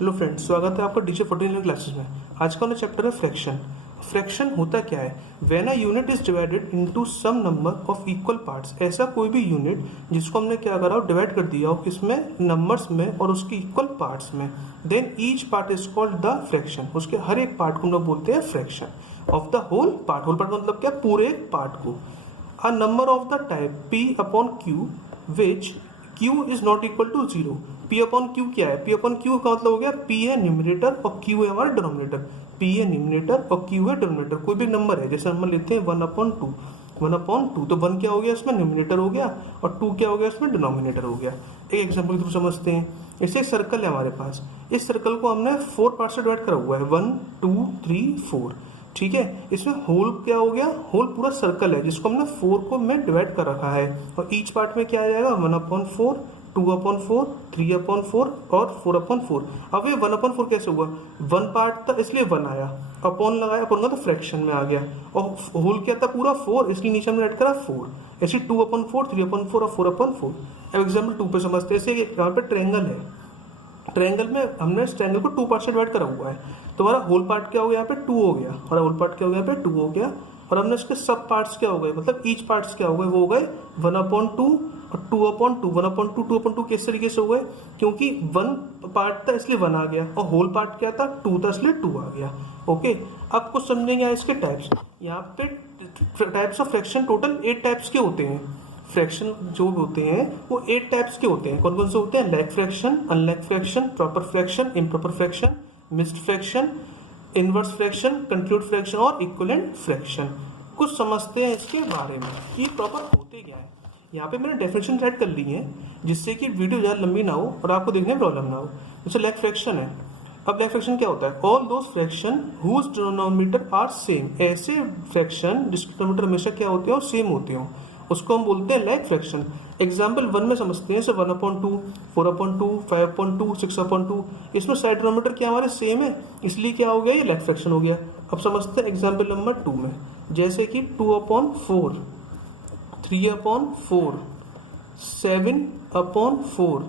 Hello friends, स्वागत है आपका डीजे 14 क्लासेस में। आज का चैप्टर है फ्रैक्शन। फ्रैक्शन होता क्या है? When a unit is divided into some number of equal parts. ऐसा कोई भी यूनिट जिसको हमने क्या करा हो, डिवाइड कर दिया हो किसमें, नंबर्स में और उसकी इक्वल पार्ट्स में, then each part is called the fraction. उसके हर एक पार्ट को हम लोग बोलते हैं fraction of the whole part. Whole part मतलब क्या? पूरे पार्ट को। A number of the type p upon q which q is not equal to 0। p upon q क्या है? p अपॉन q का मतलब हो गया p है न्यूमरेटर और q है हमारा डिनोमिनेटर। p है न्यूमरेटर और q है डिनोमिनेटर। कोई भी नंबर है, जैसे नंबर लेते हैं 1 अपॉन 2, 1 अपॉन 2, तो 1 क्या हो गया इसमें? न्यूमरेटर हो गया, और 2 क्या हो गया इसमें? डिनोमिनेटर हो गया। एक एग्जाम्पल के थ्रू समझते हैं। ऐसे एक सर्कल है हमारे पास। इस सर्कल को हमने 4 पार्ट से डिवाइड करा हुआ है, 1 2 3 4। ठीक है, इसमें होल क्या हो गया? होल पूरा सर्कल है जिसको हमने 4 को में डिवाइड कर रखा है, और ईच पार्ट में क्या आ जाएगा? 1 अपॉन 4, 2 अपॉन 4, 3 अपॉन 4 और 4 अपॉन 4। अब ये 1 अपॉन 4 कैसे हुआ? 1 पार्ट था इसलिए 1 आया, अपॉन लगाया, अपॉन का तो फ्रैक्शन में आ गया, और होल क्या था? पूरा 4, इसलिए नीचे हमने ऐड करा 4। ऐसे 2 अपॉन 4, 3 अपॉन 4 और 4 अपॉन 4। अब एग्जाम्पल 2 पे समझते हैं। जैसे यहाँ पे ट्रायंगल है, ट्रायंगल में हमने इस ट्रायंगल को 2 पार्ट से डिवाइड करा हुआ है, तो हमारा होल पार्ट क्या हो गया? यहाँ पे 2 हो गया, हमारा होल पार्ट क्या हो गया? यहाँ पे 2 हो गया, और हमने इसके सब पार्ट्स क्या हो गए, मतलब ईच पार्ट्स क्या हो गए? वो हो गए 1 अपॉन 2 और 2 अपॉन 2। 1 अपॉन 2, 2 अपॉन 2 किस तरीके से हो गए? क्योंकि 1 पार्ट था इसलिए 1 आ गया, और होल पार्ट क्या था? 2 था इसलिए 2 आ गया। ओके, अब कुछ समझेंगे इसके टाइप्स। यहाँ पे types of fraction total 8 types के होते हैं। फ्रैक्शन जो होते हैं वो 8 टाइप्स के होते हैं। कौन कौन से होते हैं? Like fraction, unlike fraction, proper fraction, improper fraction, mixed fraction, inverse fraction, conclude fraction और इक्विवेलेंट फ्रैक्शन। कुछ समझते हैं इसके बारे में कि प्रॉपर होते क्या है। यहाँ पे मैंने डेफिनेशन राइट कर ली है जिससे कि वीडियो ज़्यादा लंबी ना हो और आपको देखने में प्रॉब्लम ना हो। जैसे लाइक फ्रैक्शन है। अब लाइक फ्रैक्शन क्या होता है? All those fraction whose denominator are same. ऐसे फ्रैक्शन जिसके डिनोमिनेटर हमेशा क्या होते हो? सेम होते हो, उसको हम बोलते हैं लाइक फ्रैक्शन। एग्जाम्पल 1 में समझते हैं। 1 अपॉन 2, 4 अपॉन 2, 5 अपॉन 2, 6 अपॉन 2। इसमें साइड डिनोमिनेटर क्या हमारे सेम है, इसलिए क्या हो गया? ये लाइक फ्रैक्शन हो गया। अब समझते हैं एग्जाम्पल नंबर 2 में, जैसे कि 2 अपॉन 4, 3 अपॉन 4, 7 अपॉन 4,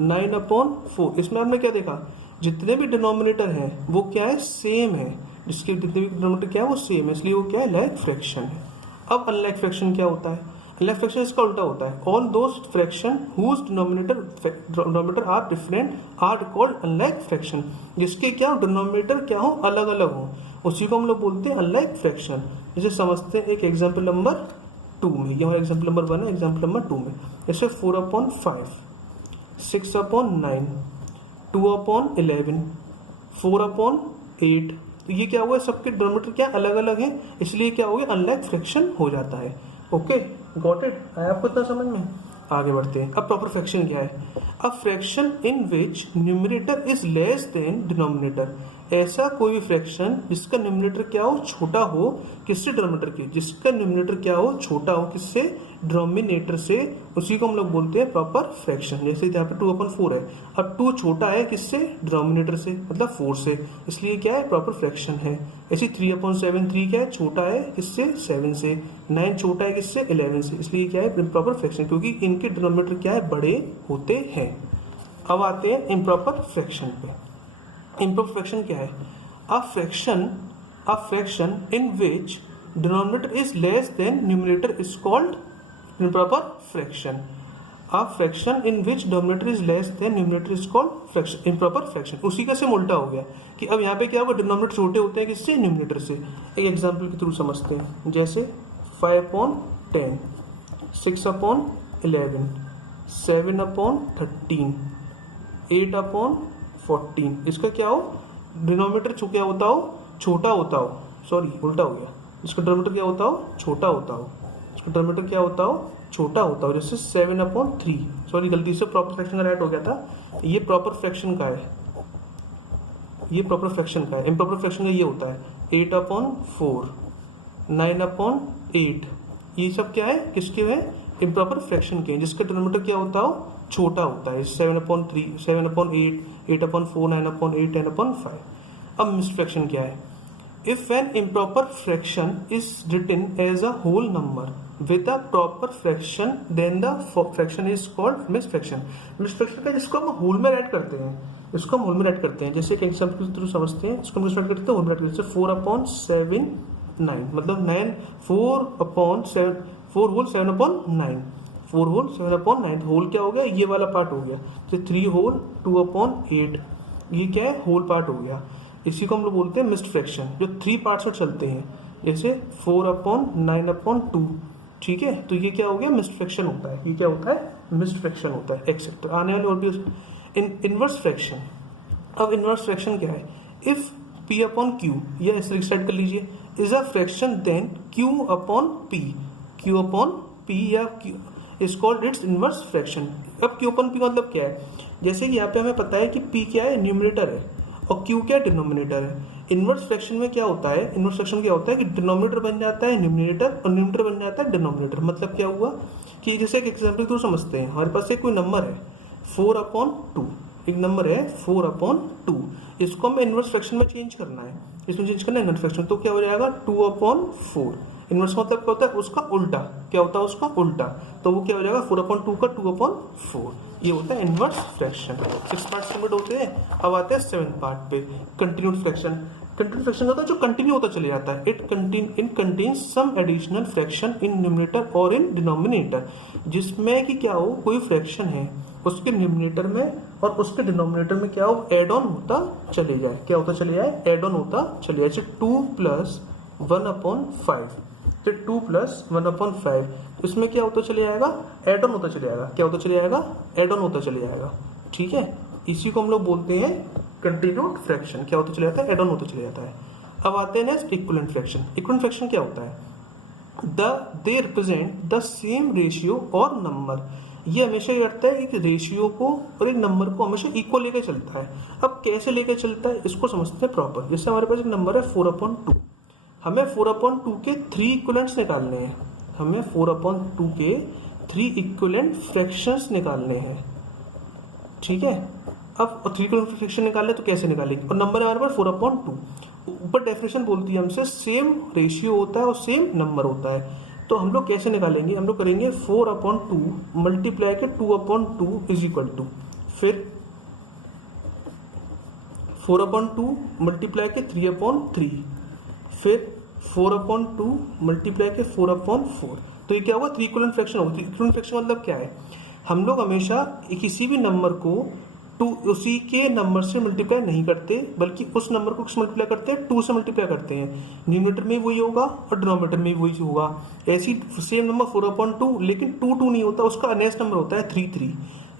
9 अपॉन 4। इसमें हमने क्या देखा? जितने भी डिनोमिनेटर हैं वो क्या है? सेम है। जिसके जितने भी डिनोमिनेटर क्या है वो सेम है, इसलिए वो क्या है? लाइक फ्रैक्शन है। अब अनलाइक फ्रैक्शन क्या होता है? अनलाइक फ्रैक्शन इसका उल्टा होता है। All those fraction whose denominator are different are called unlike fraction. जिसके क्या डिनोमिनेटर क्या हो? अलग अलग हो, उसी को हम लोग बोलते हैं अनलाइक फ्रैक्शन। जैसे समझते हैं एक एग्जाम्पल नंबर 2 में। ये हमारा एग्जाम्पल नंबर 1 है, एग्जाम्पल नंबर 2 में जैसे 4 अपॉन 5, 6 अपॉन 9, 2 अपॉन 11, 4 अपॉन 8। तो ये क्या हुआ? सबके डिनोमिनेटर क्या अलग अलग हैं, इसलिए क्या हो गया? अनलाइक फ्रैक्शन हो जाता है। Okay, got it? आया आपको इतना समझ में? आगे बढ़ते हैं। अब प्रॉपर फ्रैक्शन क्या है? A fraction in which numerator is less than denominator. ऐसा कोई भी फ्रैक्शन जिसका न्यूमरेटर क्या हो? छोटा हो किससे? डिनोमिनेटर के। जिसका न्यूमरेटर क्या हो? छोटा हो किससे? डिनोमिनेटर से, उसी को हम लोग बोलते हैं प्रॉपर फ्रैक्शन। जैसे यहाँ पे 2 अपॉन 4 है, अब 2 छोटा है किससे? डिनोमिनेटर से, मतलब 4 से, इसलिए क्या है? प्रॉपर फ्रैक्शन है। ऐसे 3 अपॉन 7, 3 क्या है? छोटा है किससे? 7 से। 9 छोटा है किससे? 11 से, इसलिए क्या है? प्रॉपर फ्रैक्शन, क्योंकि इनके डिनोमिनेटर क्या है? बड़े होते हैं। अब आते हैं इम्प्रॉपर फ्रैक्शन पे। इम्प्रॉपर फ्रैक्शन क्या है? A fraction in which denominator is less than numerator is called improper fraction. A fraction in which denominator is less than numerator is called fraction, improper fraction. उसी का same उल्टा हो गया कि अब यहाँ पे क्या होगा? डिनोमिनेटर छोटे होते हैं किससे? न्यूमरेटर से। एक एग्जांपल के थ्रू समझते हैं। जैसे 5 अपॉन 10, 6 अपॉन 11, 7 अपॉन 13, 8 अपॉन 14। इसका क्या हो? डिनोमिनेटर क्या होता हो? छोटा होता हो, सॉरी उल्टा हो गया। इसका डिनोमिनेटर क्या होता हो? छोटा होता हो। इसका डिनोमिनेटर क्या होता हो? छोटा होता हो। जैसे 7 अपॉन 3, सॉरी गलती से प्रॉपर फ्रैक्शन का राइट हो गया था। ये प्रॉपर फ्रैक्शन का है, ये प्रॉपर फ्रैक्शन का है। इम्प्रॉपर फ्रैक्शन का ये होता है 8 अपॉन 4, 9 अपॉन 8। ये सब क्या है? किसके हैं? इम्प्रॉपर फ्रैक्शन के, जिसका डिनोमिनेटर क्या होता हो? छोटा होता है। 7 upon 3, 7 upon 8, 8 upon 4, 9 upon 8, 10 upon 5। अब मिक्स्ड फ्रैक्शन क्या है? If an improper fraction is written as a whole number with a proper fraction, then the fraction is called mixed fraction. Mixed fraction का जिसको हम होल में add करते हैं, इसको हम होल में ऐड करते हैं. जैसे एक एग्जाम्पल के थ्रू समझते हैं. इसको हम किस ऐड करते हैं? होल में ऐड करते हैं. 4/7 9, मतलब 9 4/7 4 होल 7/9, 4 होल 7/9. होल क्या हो गया? ये वाला पार्ट हो गया. तो 3 होल 2/8, ये क्या है? होल पार्ट हो गया. इसी को हम लोग बोलते हैं मिक्स्ड फ्रैक्शन, जो 3 पार्ट्स में चलते हैं. जैसे 4/9/2. ठीक है, तो ये क्या हो गया? मिक्स्ड फ्रैक्शन होता है. ये क्या होता है? मिक्स्ड फ्रैक्शन होता है. एक्सेप्ट आने वाले और भी इनवर्स फ्रैक्शन. अब इनवर्स फ्रैक्शन क्या है? इफ P/Q, या इस रिसाइड कर लीजिए, is a fraction then Q/P, Q/P या Q is called its inverse fraction. अब Q/P का मतलब क्या है? जैसे कि यहाँ पे हमें पता है कि P क्या है? न्यूमरेटर है, और Q क्या डिनोमिनेटर है. इनवर्स फ्रैक्शन में क्या होता है? इनवर्स फ्रैक्शन क्या होता है कि डिनोमिनेटर बन जाता है न्यूमरेटर, और न्यूमरेटर बन जाता है डिनोमिनेटर. मतलब क्या हुआ कि जैसे एक एग्जाम्पल तो समझते हैं. हमारे पास एक कोई नंबर है 4/2, एक नंबर है 4/2. इसको हमें इनवर्स फ्रैक्शन में चेंज करना है. इसमें चेंज करना है इनवर्स फ्रैक्शन, तो क्या हो जाएगा? 2/4. इनवर्स मतलब क्या होता है? उसका उल्टा. क्या होता है? उसका उल्टा. तो वो क्या हो जाएगा? 4/2 का 2/4. ये होता है इनवर्स फ्रैक्शन. 6 पार्ट्स कंप्लीट होते हैं. अब आते हैं 7th पार्ट पे, कंटिन्यूड फ्रैक्शन. कंटिन्यूड फ्रैक्शन होता है जो कंटिन्यू होता चले जाता है. It contains some additional fraction in numerator और इन डिनोमिनेटर. जिसमें कि क्या हो? कोई फ्रैक्शन है, उसके न्यूमरेटर में और उसके डिनोमिनेटर में क्या हो? एड ऑन होता चले जाए. क्या होता चले जाए? एड ऑन होता चले जाए. जैसे 2 + 1/5, तो 2 + 1/5, तो इसमें क्या होता चले जाएगा? एड ऑन होता चले जाएगा. क्या होता चले जाएगा? एड ऑन होता चले जाएगा. ठीक है, इसी को हम लोग बोलते हैं कंटिन्यूड फ्रैक्शन. क्या होता चले जाता है? एड ऑन होता चले जाता है. अब आते हैं next equivalent fraction. Equivalent fraction क्या होता है? They represent the same ratio और नंबर. ये हमेशा ये करता है एक रेशियो को और एक नंबर को हमेशा इक्वल लेके चलता है. अब कैसे लेके चलता है इसको समझते हैं प्रॉपर. जैसे हमारे पास एक नंबर है 4/2. हमें 4/2 के 3 इक्विवेलेंट्स निकालने हैं. हमें 4/2 के 3 इक्विवेलेंट फ्रैक्शंस निकालने हैं. ठीक है, अब 3 इक्विवेलेंट फ्रैक्शन निकालने तो कैसे निकालेंगे? और नंबर है हमारे पास 4/2. ऊपर डेफिनेशन बोलती है हमसे सेम रेशियो होता है और सेम नंबर होता है. तो हम लोग कैसे निकालेंगे? हम लोग करेंगे 4/2 मल्टीप्लाई के 2/2 इज इक्वल टू, फिर 4/2 मल्टीप्लाई के 3/3, फिर 4/2 मल्टीप्लाई के 4/4. तो ये क्या होगा? 3 इक्विवेलेंट फ्रैक्शन होगा. इक्विवेलेंट फ्रैक्शन मतलब क्या है? हम लोग हमेशा किसी भी नंबर को उसी के नंबर से मल्टीप्लाई नहीं करते, बल्कि उस नंबर को किस मल्टीप्लाई करते हैं? 2 से मल्टीप्लाई करते हैं. न्यूमरेटर में वही होगा और डिनोमिनेटर में वही होगा. ऐसी सेम नंबर 4/2, लेकिन 2 नहीं होता, उसका नेक्स्ट नंबर होता है 3.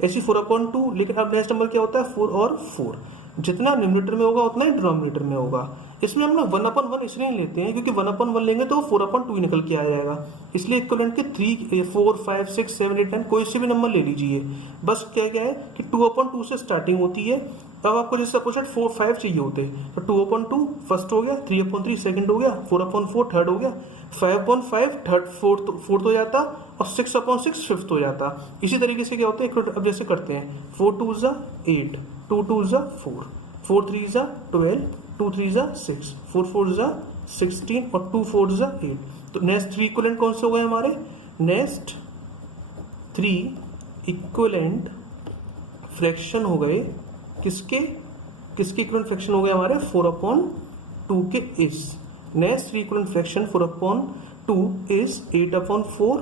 ऐसी 4/2, लेकिन अब नेक्स्ट नंबर क्या होता है? 4 और 4. जितना न्यूमरेटर में होगा उतना ही डिनोमिनेटर में होगा. इसमें हम लोग 1/1 इसलिए नहीं लेते हैं क्योंकि 1/1 लेंगे तो 4/2 निकल के आ जाएगा. इसलिए इक्विवेलेंट के 3 4 5 6 7 8 9 कोई से भी नंबर ले लीजिए. बस क्या क्या है कि 2/2 से स्टार्टिंग होती है. अब आपको जैसे सपोज 4 5 चाहिए होते हैं, तो 2/2 फर्स्ट हो गया, 3/3 सेकंड हो गया, 4/4 थर्ड हो गया, 5/5 थर्ड फोर्थ हो जाता, और 6/6 फिफ्थ हो जाता. इसी तरीके से क्या होता है? अब जैसे करते हैं 4 2 8, 2 2 4, 4 3 12, 2 3 6, 4 4 16, और 2 4 8. तो नेक्स्ट 3 इक्विवेलेंट कौन से हो गए हमारे? नेक्स्ट 3 इक्विवेलेंट फ्रैक्शन हो गए किसके इक्विवेलेंट फ्रैक्शन हो गए हमारे? 4/2 के is. Next 3 equivalent fraction 4/2 is 8/4,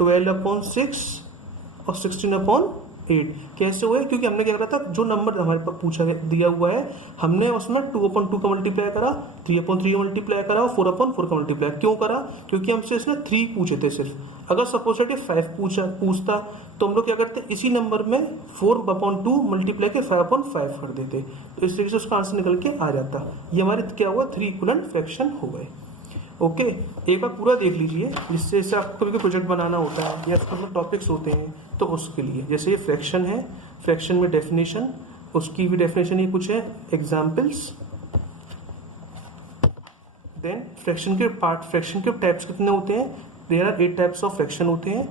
12/6 और 16/8. कैसे हुए? क्योंकि हमने क्या करा था? जो नंबर हमारे पास पूछा दिया हुआ है, हमने उसमें 2/2 का मल्टीप्लाई करा, 3/3 का मल्टीप्लाई करा और 4/4 का मल्टीप्लाई. क्यों करा? क्योंकि हमसे इसने 3 पूछे थे सिर्फ. अगर सपोज 5 पूछता तो हम लोग क्या करते? इसी नंबर में 4/2 मल्टीप्लाई के 5/5 कर देते. तो इस तरीके से उसका आंसर निकल के आ जाता. ये हमारे क्या हुआ? 3 इक्विवेलेंट फ्रैक्शन हो गए. ओके, एक बार पूरा देख लीजिए, जिससे इससे आपको कोई प्रोजेक्ट बनाना होता है या उसमें टॉपिक्स होते हैं तो उसके लिए. जैसे ये फ्रैक्शन है, फ्रैक्शन में डेफिनेशन, उसकी भी डेफिनेशन ये कुछ है, एग्जाम्पल्स. देन फ्रैक्शन के पार्ट, फ्रैक्शन के टाइप्स कितने होते हैं? There are 8 types of fraction होते हैं.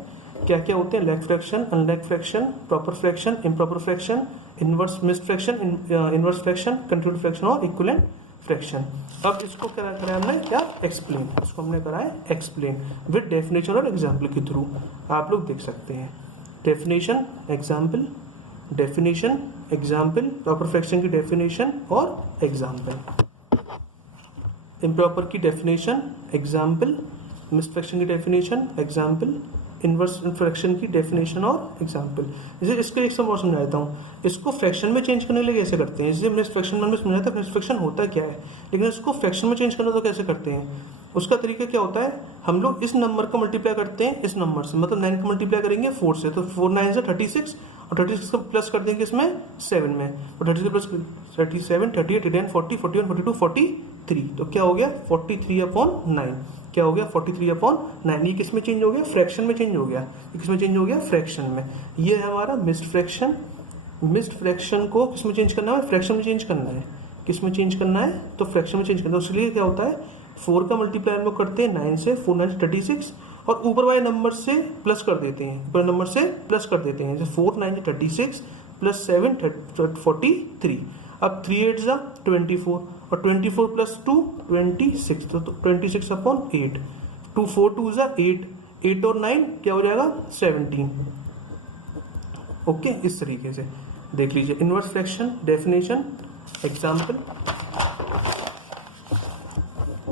क्या क्या होते हैं? Like fraction, unlike fraction, proper fraction, improper fraction, inverse mixed fraction, inverse fraction, continued fraction और इक्विवेलेंट फ्रैक्शन। अब इसको क्या करा हमने, क्या एक्सप्लेन, इसको हमने करा है एक्सप्लेन विद डेफिनेशन और एग्जाम्पल के थ्रू। आप लोग देख सकते हैं definition example, definition example, proper fraction की डेफिनेशन और एग्जाम्पल, इम्प्रॉपर की डेफिनेशन एग्जाम्पल, मिक्स्ड फ्रैक्शन की डेफिनेशन एग्जाम्पल, इनवर्स फ्रैक्शन की डेफिनेशन और एग्जाम्पल। जैसे इसके एक सब और समझा देता हूँ, इसको फ्रैक्शन में चेंज करने के लिए कैसे करते हैं, जैसे मिक्स्ड फ्रैक्शन में हमने समझाया था मिक्स्ड फ्रैक्शन होता क्या है, लेकिन इसको फ्रैक्शन में चेंज करना तो कैसे करते हैं, उसका तरीका क्या होता है, हम लोग इस नंबर को मल्टीप्लाई करते हैं इस नंबर से, मतलब 9 को मल्टीप्लाई करेंगे 4 से, तो 4 9 से 36 और 36 को प्लस कर देंगे इसमें 7 में, और 36 प्लस 37 38 89 40 41 42 43, तो क्या हो गया 43/9, क्या हो गया 43/9। ये किस में चेंज हो गया, फ्रैक्शन में चेंज हो गया, ये किस में चेंज हो गया, फ्रैक्शन में। ये है हमारा मिक्स्ड फ्रैक्शन। मिक्स्ड फ्रैक्शन को किस में चेंज करना है, फ्रैक्शन में चेंज करना है, किस में चेंज करना है, तो फ्रैक्शन में चेंज करना है। उसके लिए क्या होता है, 4 का मल्टीप्लाई हम लोग करते हैं 9 से, 4 9 36 और ऊपर वाले नंबर से प्लस कर देते हैं, ऊपर नंबर से प्लस कर देते हैं, जैसे 4 9 36 प्लस 7 43। अब 3 8 जा 24 और 24 प्लस 2 26, तो 26/8, 2 4 2 जा 8, 8 और 9 क्या हो जाएगा 17। ओके, इस तरीके से देख लीजिए inverse fraction definition example,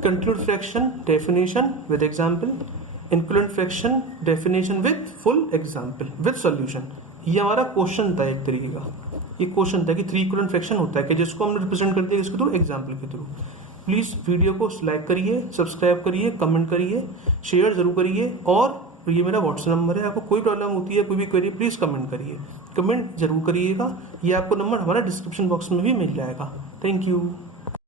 continued fraction definition with example, equivalent fraction definition with full example with solution. ये हमारा क्वेश्चन था एक तरीके का, ये क्वेश्चन था कि 3 इक्विवेलेंट फ्रैक्शन होता है कि जिसको हमने रिप्रेजेंट कर दिया इसके थ्रू, एग्जाम्पल के थ्रू। प्लीज़ वीडियो को लाइक करिए, सब्सक्राइब करिए, कमेंट करिए, शेयर जरूर करिए, और ये मेरा व्हाट्सएप नंबर है, आपको कोई प्रॉब्लम होती है, कोई भी क्वेरी, प्लीज़ कमेंट करिए, कमेंट जरूर करिएगा। ये आपको नंबर हमारा डिस्क्रिप्शन बॉक्स में भी मिल जाएगा। Thank you.